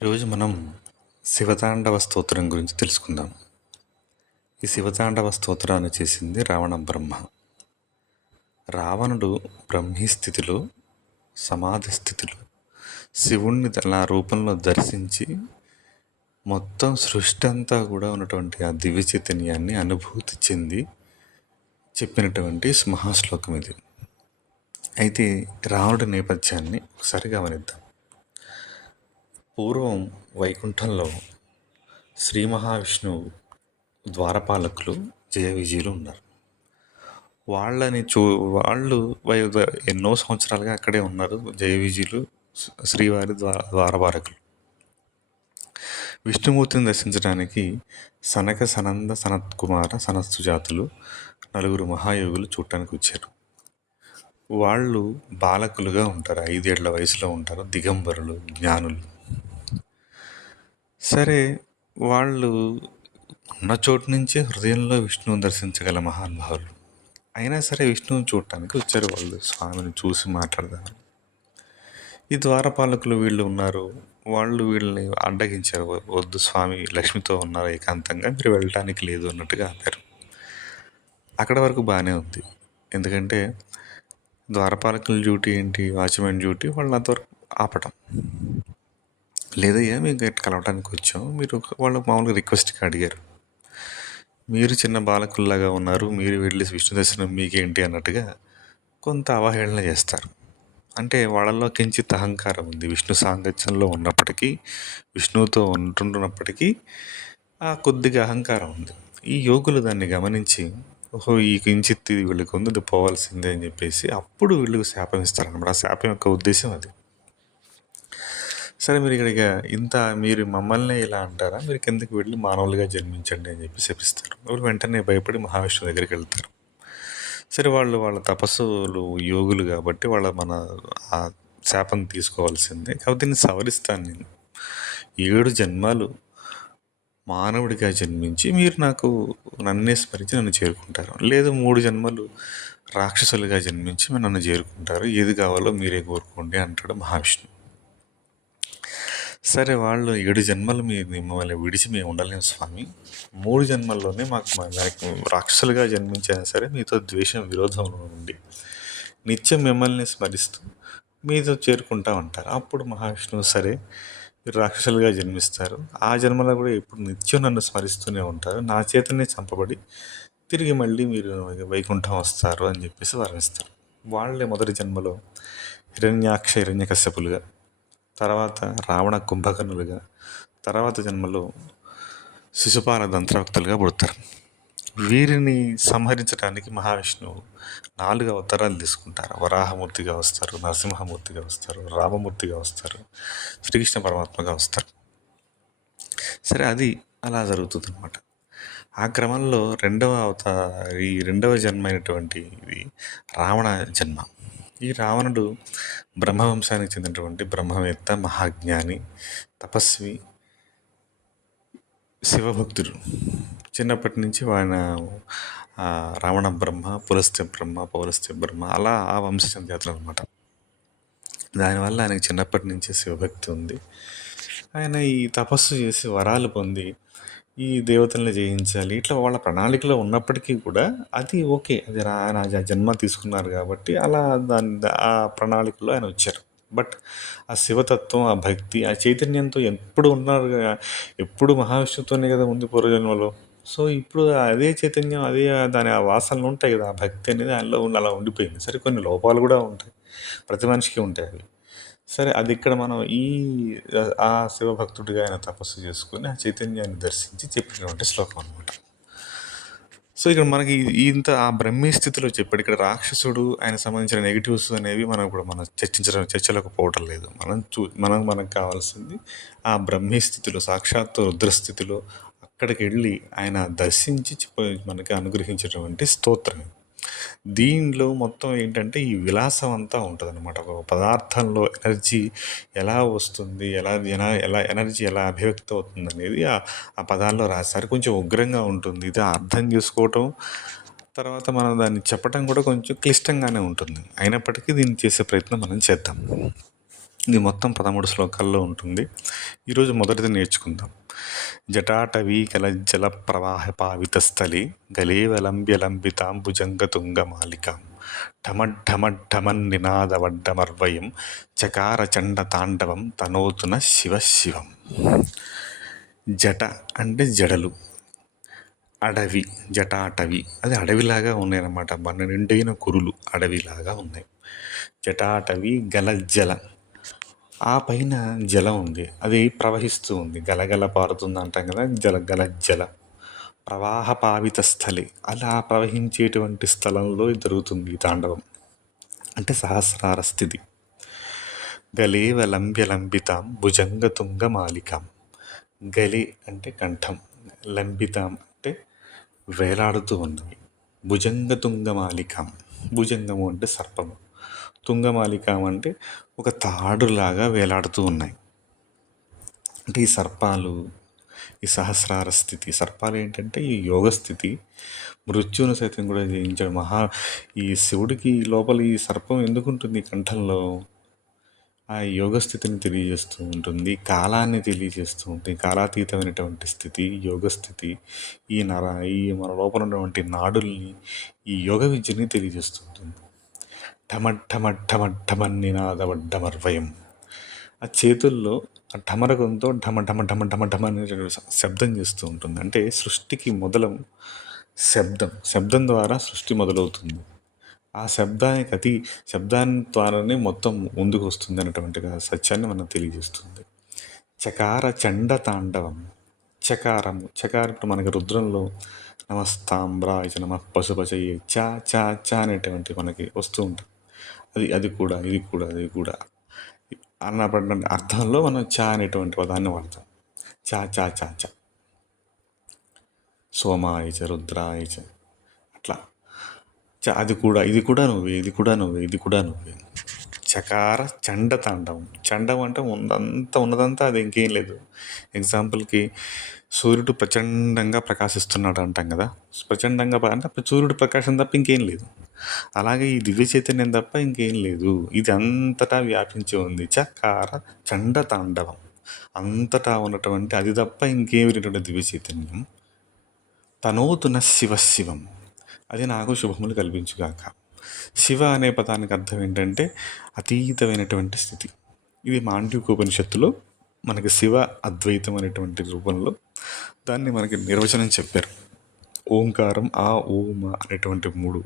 ఈరోజు మనం శివతాండవ స్తోత్రం గురించి తెలుసుకుందాం. ఈ శివతాండవ స్తోత్రాన్ని చేసింది రావణ బ్రహ్మ. రావణుడు బ్రహ్మీ స్థితిలో, సమాధి స్థితిలో శివుణ్ణి తన రూపంలో దర్శించి మొత్తం సృష్టి అంతా కూడా ఉన్నటువంటి ఆ దివ్య చైతన్యాన్ని అనుభూతి చెంది చెప్పినటువంటి మహాశ్లోకం ఇది. అయితే రావణుడి నేపథ్యాన్ని ఒకసారి గమనిద్దాం. పూర్వం వైకుంఠంలో శ్రీ మహావిష్ణువు ద్వారపాలకులు జయ విజయులు ఉన్నారు. వాళ్ళు ఎన్నో సంవత్సరాలుగా అక్కడే ఉన్నారు. జయ విజయులు శ్రీవారి ద్వారపాలకులు. విష్ణుమూర్తిని దర్శించడానికి సనక సనంద సనత్ కుమార సనత్సుజాతులు నలుగురు మహాయోగులు చూడటానికి వచ్చారు. వాళ్ళు బాలకులుగా ఉంటారు, 5 ఏళ్ల వయసులో ఉంటారు, దిగంబరులు, జ్ఞానులు. సరే, వాళ్ళు ఉన్న చోటు నుంచే హృదయంలో విష్ణువుని దర్శించగల మహానుభావులు. అయినా సరే విష్ణువుని చూడటానికి వచ్చారు. వాళ్ళు స్వామిని చూసి మాట్లాడదాం. ఈ ద్వారపాలకులు వీళ్ళు ఉన్నారు, వాళ్ళు వీళ్ళని అడ్డగించారు. వద్దు స్వామి, లక్ష్మితో ఉన్నారు ఏకాంతంగా, మీరు వెళ్ళటానికి లేదు అన్నట్టుగా ఆపారు. అక్కడ వరకు బాగానే ఉంది. ఎందుకంటే ద్వారపాలకుల డ్యూటీ ఏంటి, వాచ్మెన్ డ్యూటీ, వాళ్ళు అంతవరకు ఆపటం. లేదయ్యా, మేము కలవటానికి వచ్చాం, మీరు వాళ్ళు మామూలుగా రిక్వెస్ట్గా అడిగారు, మీరు చిన్న బాలకుల్లాగా ఉన్నారు, మీరు వెళ్ళి విష్ణు దర్శనం మీకేంటి అన్నట్టుగా కొంత అవహేళన చేస్తారు. అంటే వాళ్ళలో కించిత్ అహంకారం ఉంది. విష్ణు సాంగత్యంలో ఉన్నప్పటికీ, విష్ణువుతో ఉంటున్నప్పటికీ ఆ కొద్దిగా అహంకారం ఉంది. ఈ యోగులు దాన్ని గమనించి, ఓహో, ఈ కించిత్ ఇది వీళ్ళకి ఉంది, ఇది పోవాల్సిందే అని చెప్పేసి అప్పుడు వీళ్ళకి శాపం ఇస్తారన్నమాట. ఆ శాపం యొక్క ఉద్దేశం అది. సరే, మీరు మమ్మల్ని ఇలా అంటారా, మీరు కిందకి వెళ్ళి మానవులుగా జన్మించండి అని చెప్పి శపిస్తారు. వాళ్ళు వెంటనే భయపడి మహావిష్ణువు దగ్గరికి వెళ్తారు. సరే, వాళ్ళ తపస్సులు యోగులు కాబట్టి మన ఆ శాపం తీసుకోవాల్సిందే. కాబట్టి దీన్ని సవరిస్తాను. నేను 7 జన్మాలు మానవుడిగా జన్మించి మీరు నన్నే స్మరించి నన్ను చేరుకుంటారు, లేదు 3 జన్మలు రాక్షసులుగా జన్మించి నన్ను చేరుకుంటారు, ఏది కావాలో మీరే కోరుకోండి అంటాడు మహావిష్ణువు. సరే, వాళ్ళు 7 జన్మలు మిమ్మల్ని విడిచి మేము ఉండలేము స్వామి, 3 జన్మల్లోనే మాకు రాక్షసులుగా జన్మించినా సరే మీతో ద్వేషం, విరోధంలో ఉండి నిత్యం మిమ్మల్ని స్మరిస్తూ మీతో చేరుకుంటా ఉంటారు. అప్పుడు మహావిష్ణువు, సరే మీరు రాక్షసులుగా జన్మిస్తారు, ఆ జన్మలో కూడా ఎప్పుడు నిత్యం నన్ను స్మరిస్తూనే ఉంటారు, నా చేతనే చంపబడి తిరిగి మళ్ళీ మీరు వైకుంఠం వస్తారు అని చెప్పేసి వర్ణిస్తారు. వాళ్ళే మొదటి జన్మలో హిరణ్యాక్ష హిరణ్యకశ్యపులుగా, తర్వాత రావణ కుంభకర్ణులుగా, తర్వాత జన్మలో శిశుపాల దంత్రవక్తలుగా పుడతారు. వీరిని సంహరించడానికి మహావిష్ణువు 4 అవతారాలు తీసుకుంటారు. వరాహమూర్తిగా వస్తారు, నరసింహమూర్తిగా వస్తారు, రామమూర్తిగా వస్తారు, శ్రీకృష్ణ పరమాత్మగా వస్తారు. సరే, అది అలా జరుగుతుంది అన్నమాట. ఆ క్రమంలో ఈ రెండవ జన్మ అయినటువంటి ఇది రావణ జన్మ. ఈ రావణుడు బ్రహ్మవంశానికి చెందినటువంటి బ్రహ్మవేత్త, మహాజ్ఞాని, తపస్వి, శివభక్తుడు. చిన్నప్పటి నుంచి ఆయన రావణ బ్రహ్మ, పులస్త్య బ్రహ్మ, పౌలస్త్య బ్రహ్మ, అలా ఆ వంశం జాతులు అనమాట. దానివల్ల ఆయనకి చిన్నప్పటి నుంచే శివభక్తి ఉంది. ఆయన ఈ తపస్సు చేసి వరాలు పొంది ఈ దేవతల్ని జయించాలి, ఇట్లా వాళ్ళ ప్రణాళికలో ఉన్నప్పటికీ కూడా అది ఓకే, అది ఆయన జన్మ తీసుకున్నారు కాబట్టి అలా ఆ ప్రణాళికలో ఆయన వచ్చారు. బట్ ఆ శివతత్వం, ఆ భక్తి, ఆ చైతన్యంతో ఎప్పుడు ఉన్నారు, ఎప్పుడు మహావిష్ణువుతోనే కదా ఉంది పూర్వజన్మలో. సో ఇప్పుడు అదే చైతన్యం, అదే దాని ఆ వాసనలు ఉంటాయి కదా, ఆ భక్తి అనేది ఆయనలో అలా ఉండిపోయింది. సరే, కొన్ని లోపాలు కూడా ఉంటాయి, ప్రతి మనిషికి ఉంటాయి అవి. సరే, అది ఇక్కడ మనం ఆ శివభక్తుడిగా ఆయన తపస్సు చేసుకుని ఆ చైతన్యాన్ని దర్శించి చెప్పినటువంటి శ్లోకం అనమాట. సో ఇక్కడ మనకి ఆ బ్రహ్మీ స్థితిలో చెప్పాడు. ఇక్కడ రాక్షసుడు, ఆయన సంబంధించిన నెగిటివ్స్ అనేవి మనం చర్చలకు పోవటం లేదు. మనకు కావాల్సింది ఆ బ్రహ్మీ స్థితిలో, సాక్షాత్తు రుద్రస్థితిలో అక్కడికి వెళ్ళి ఆయన దర్శించి మనకి అనుగ్రహించేటువంటి స్తోత్రం. దీనిలో మొత్తం ఏంటంటే ఈ విలాసం అంతా ఉంటుంది అనమాట. ఒక పదార్థంలో ఎనర్జీ ఎలా వస్తుంది, ఎలా ఎనర్జీ ఎలా అభివ్యక్తి అవుతుంది అనేది ఆ పదాల్లో రాశారు. కొంచెం ఉగ్రంగా ఉంటుంది. ఇది అర్థం చేసుకోవటం, తర్వాత మనం దాన్ని చెప్పటం కూడా కొంచెం క్లిష్టంగానే ఉంటుంది. అయినప్పటికీ దీన్ని చేసే ప్రయత్నం మనం చేద్దాం. ఇది మొత్తం 13 శ్లోకాల్లో ఉంటుంది. ఈరోజు మొదటిది నేర్చుకుందాం. జటాటవీ కలజ్జల ప్రవాహ పావితస్థలి గలేవలంబ్యలంబితాం భుజంగతుంగమాలికాం ఢమఢమఢమన్నినాదవడ్డమర్వయం చకార చండ తాండవం తనోతున శివ శివం. జట అంటే జడలు, అడవి జటాటవి అది అడవిలాగా ఉన్నాయి అన్నమాట. మన నిండైన కురులు అడవిలాగా ఉన్నాయి. జటాటవి గలజ్జల, ఆ పైన జలం ఉంది, అది ప్రవహిస్తూ ఉంది, గలగల పారుతుంది అంటాం కదా, గలజ్జల ప్రవాహ పావిత స్థలి, అలా ప్రవహించేటువంటి స్థలంలో జరుగుతుంది ఈ తాండవం. అంటే సహస్రార స్థితి. గలేవ లంబ్యలంబితాం భుజంగతుంగ మాలికాం. గలి అంటే కంఠం, లంబితాం అంటే వేలాడుతూ ఉన్నవి. భుజంగతుంగమాలికాం, భుజంగము అంటే సర్పము, తుంగమాలికాం అంటే ఒక తాడులాగా వేలాడుతూ ఉన్నాయి. అంటే ఈ సర్పాలు, ఈ సహస్రార స్థితి, సర్పాలు ఏంటంటే ఈ యోగ స్థితి, మృత్యువును సైతం కూడా జయించాడు ఈ శివుడికి లోపల ఈ సర్పం ఎందుకుంటుంది కంఠంలో? ఆ యోగ స్థితిని తెలియజేస్తూ ఉంటుంది, కాలాన్ని తెలియజేస్తూ ఉంటుంది, కాలాతీతమైనటువంటి స్థితి యోగ స్థితి. ఈ మన లోపల ఉన్నటువంటి నాడుల్ని, ఈ యోగ విద్యని తెలియజేస్తూ ఉంటుంది. ఢమఢమఢమఢమన్నినాదవడ్డమర్వయం, ఆ చేతుల్లో ఆ ఢమరకంతో ఢమ ఢమ ఢమ ఢమ ఢమ అనే శబ్దం చేస్తూ ఉంటుంది. అంటే సృష్టికి మొదలం శబ్దం ద్వారా సృష్టి మొదలవుతుంది. ఆ శబ్దాన్ని ద్వారానే మొత్తం ముందుకు వస్తుంది అనేటువంటిగా సత్యాన్ని మనం తెలియజేస్తుంది. చకార చండ తాండవం, చకారం ఇప్పుడు మనకి రుద్రంలో నమస్తాంబ్రాయ నమ పశుపచయే చా చా చా అనేటువంటి మనకి వస్తూ ఉంటుంది. అది కూడా ఇది కూడా అన్నటువంటి అర్థంలో మనం చా అనేటువంటి పదాన్ని వాడతాం. చా చా చా చా, సోమాయచ రుద్రాయచ, అట్లా అది కూడా ఇది కూడా నువ్వే, ఇది కూడా నువ్వే, ఇది కూడా నువ్వే. చకార చండ తాండవం, చండం అంటే ఉన్నదంతా అది ఇంకేం లేదు. ఎగ్జాంపుల్కి సూర్యుడు ప్రచండంగా ప్రకాశిస్తున్నాడు అంటాం కదా, ప్రచండంగా అంటే సూర్యుడు ప్రకాశం తప్ప ఇంకేం లేదు. అలాగే ఈ దివ్య చైతన్యం తప్ప ఇంకేం లేదు, ఇది అంతటా వ్యాపించి ఉంది. చకార చండ తాండవం, అంతటా ఉన్నటువంటి అది తప్ప ఇంకేమిటటువంటి దివ్య చైతన్యం. తనోతున శివ శివం, అది నాకు శుభములు కల్పించుగాక. శివ అనే పదానికి అర్థం ఏంటంటే అతీతమైనటువంటి స్థితి. ఇది మాండూక్యోపనిషత్తులో మనకి శివ అద్వైతం అనేటువంటి రూపంలో దాన్ని మనకి నిర్వచనం చెప్పారు. ఓంకారం ఆ ఓమ అనేటువంటి 3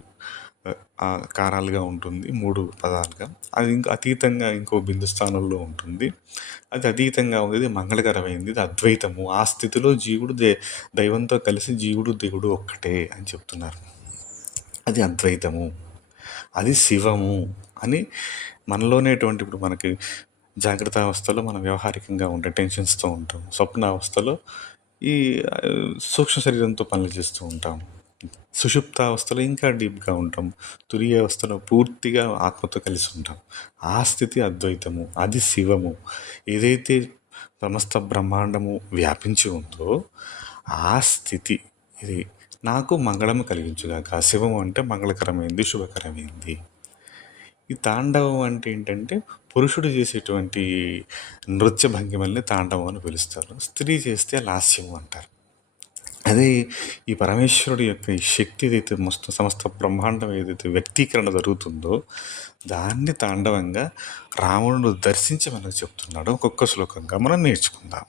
కారాలుగా ఉంటుంది, 3 పదాలుగా. అది ఇంకా అతీతంగా ఇంకో బిందు స్థానంలో ఉంటుంది. అది అతీతంగా ఉంది, ఇది మంగళకరమైంది, ఇది అద్వైతము. ఆ స్థితిలో జీవుడు దైవంతో కలిసి జీవుడు దేవుడు ఒక్కటే అని చెప్తున్నారు. అది అద్వైతము, అది శివము అని మనలోనేటువంటి ఇప్పుడు మనకి జాగ్రత్త అవస్థలో మనం వ్యవహారికంగా ఉంటాం, టెన్షన్స్తో ఉంటాం. స్వప్నావస్థలో ఈ సూక్ష్మ శరీరంతో పనులు చేస్తూ ఉంటాం. సుషుప్తావస్థలో ఇంకా డీప్గా ఉంటాం. తురియ అవస్థలో పూర్తిగా ఆత్మతో కలిసి ఉంటాం. ఆ స్థితి అద్వైతము, అది శివము. ఏదైతే సమస్త బ్రహ్మాండము వ్యాపించి ఉందో ఆ స్థితి ఇది నాకు మంగళము కలిగించుగాక. శివము అంటే మంగళకరమైంది, శుభకరమైంది. ఈ తాండవం అంటే ఏంటంటే పురుషుడు చేసేటువంటి నృత్య భంగిమల్ని తాండవం అని పిలుస్తారు. స్త్రీ చేస్తే లాస్యము అంటారు. అదే ఈ పరమేశ్వరుడు యొక్క ఈ శక్తి ఏదైతే సమస్త బ్రహ్మాండం ఏదైతే వ్యక్తీకరణ జరుగుతుందో దాన్ని తాండవంగా రావణుడు దర్శించి మనకు చెప్తున్నాడు. ఒక్కొక్క శ్లోకంగా మనం నేర్చుకుందాం.